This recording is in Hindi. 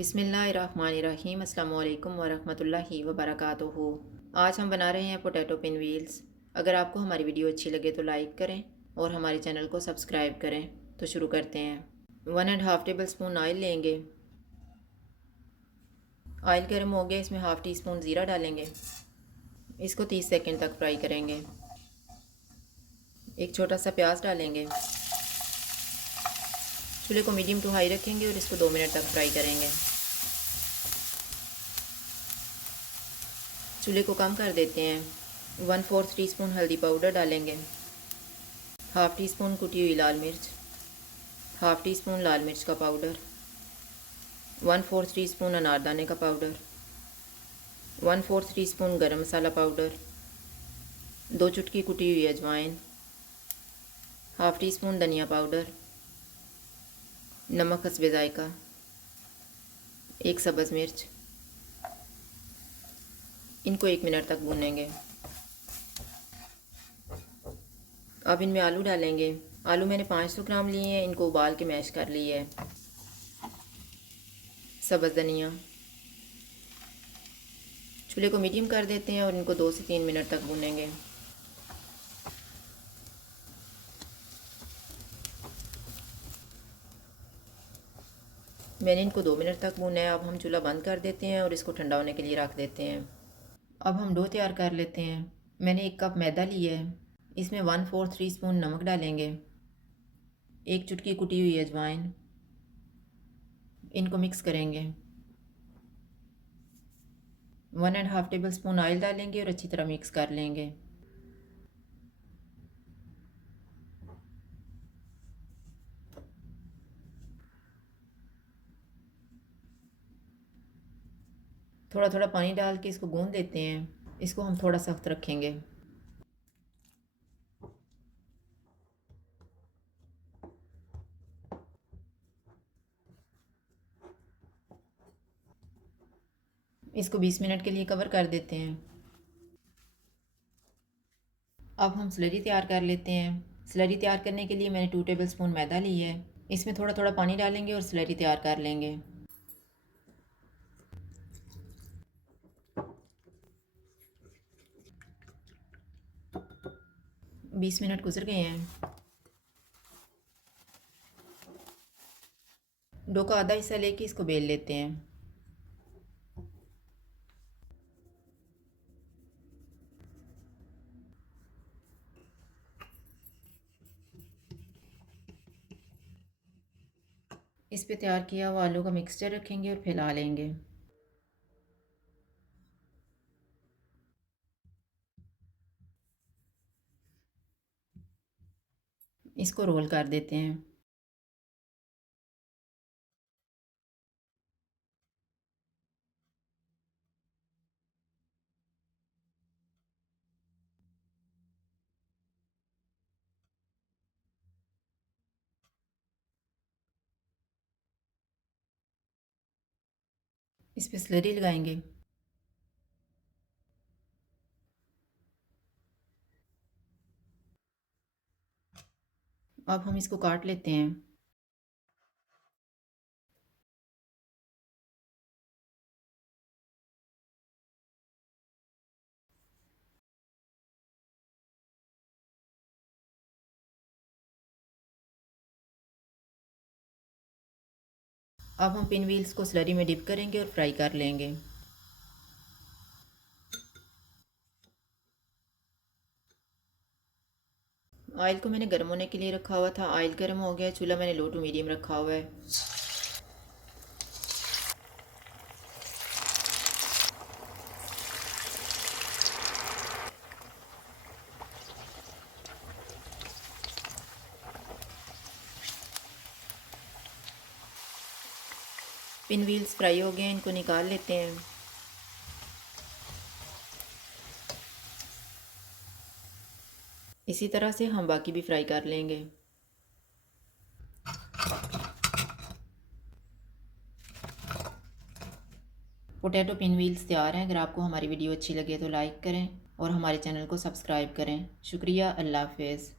बिस्मिल्लाहिर्रहमानिर्रहीम अस्सलाम वालेकुम वरहमतुल्लाहि वबरकातुहू। आज हम बना रहे हैं पोटैटो पिन व्हील्स। अगर आपको हमारी वीडियो अच्छी लगे तो लाइक करें और हमारे चैनल को सब्सक्राइब करें। तो शुरू करते हैं। 1.5 टेबल स्पून ऑयल लेंगे। ऑयल गर्म हो गया, इसमें हाफ़ टी स्पून ज़ीरा डालेंगे। इसको 30 सेकंड तक फ्राई करेंगे। एक छोटा सा प्याज डालेंगे। चूल्हे को मीडियम टू हाई रखेंगे और इसको 2 मिनट तक फ्राई करेंगे। चूल्हे को कम कर देते हैं। 1/4 टीस्पून हल्दी पाउडर डालेंगे। हाफ़ टी स्पून कुटी हुई लाल मिर्च, हाफ़ टी स्पून लाल मिर्च का पाउडर, 1/4 टीस्पून अनारदाने का पाउडर, 1/4 टीस्पून गरम मसाला पाउडर, 2 चुटकी कुटी हुई अजवाइन, हाफ़ टी स्पून धनिया पाउडर, नमक हस्बे जायका, 1 सब्ज़ मिर्च। इनको 1 मिनट तक भूनेंगे। अब इनमें आलू डालेंगे। आलू मैंने 500 ग्राम लिए हैं, इनको उबाल के मैश कर लिए है। सब्ज़ धनिया। चूल्हे को मीडियम कर देते हैं और इनको 2 से 3 मिनट तक भूनेंगे। मैंने इनको 2 मिनट तक भूना है। अब हम चूल्हा बंद कर देते हैं और इसको ठंडा होने के लिए रख देते हैं। अब हम डो तैयार कर लेते हैं। मैंने 1 कप मैदा लिया है, इसमें 1/4 टीस्पून नमक डालेंगे, 1 चुटकी कुटी हुई अजवाइन। इनको मिक्स करेंगे। 1.5 टेबल स्पून ऑयल डालेंगे और अच्छी तरह मिक्स कर लेंगे। थोड़ा थोड़ा पानी डाल के इसको गूंद देते हैं। इसको हम थोड़ा सख्त रखेंगे। इसको 20 मिनट के लिए कवर कर देते हैं। अब हम स्लरी तैयार कर लेते हैं। स्लरी तैयार करने के लिए मैंने 2 टेबल स्पून मैदा ली है। इसमें थोड़ा थोड़ा पानी डालेंगे और स्लरी तैयार कर लेंगे। 20 मिनट गुजर गए हैं। डो का आधा हिस्सा लेके इसको बेल लेते हैं। इस पे तैयार किया हुआ आलू का मिक्सचर रखेंगे और फैला लेंगे। इसको रोल कर देते हैं। इस पे स्लरी लगाएंगे। अब हम इसको काट लेते हैं। अब हम पिन व्हील्स को स्लरी में डिप करेंगे और फ्राई कर लेंगे। ऑयल को मैंने गर्म होने के लिए रखा हुआ था। ऑयल गर्म हो गया। चूल्हा मैंने लो टू मीडियम रखा हुआ है। पिन व्हील्स फ्राई हो गए हैं, इनको निकाल लेते हैं। इसी तरह से हम बाकी भी फ्राई कर लेंगे। पोटैटो पिन व्हील्स तैयार हैं। अगर आपको हमारी वीडियो अच्छी लगे तो लाइक करें और हमारे चैनल को सब्सक्राइब करें। शुक्रिया। अल्लाह हाफ़िज़।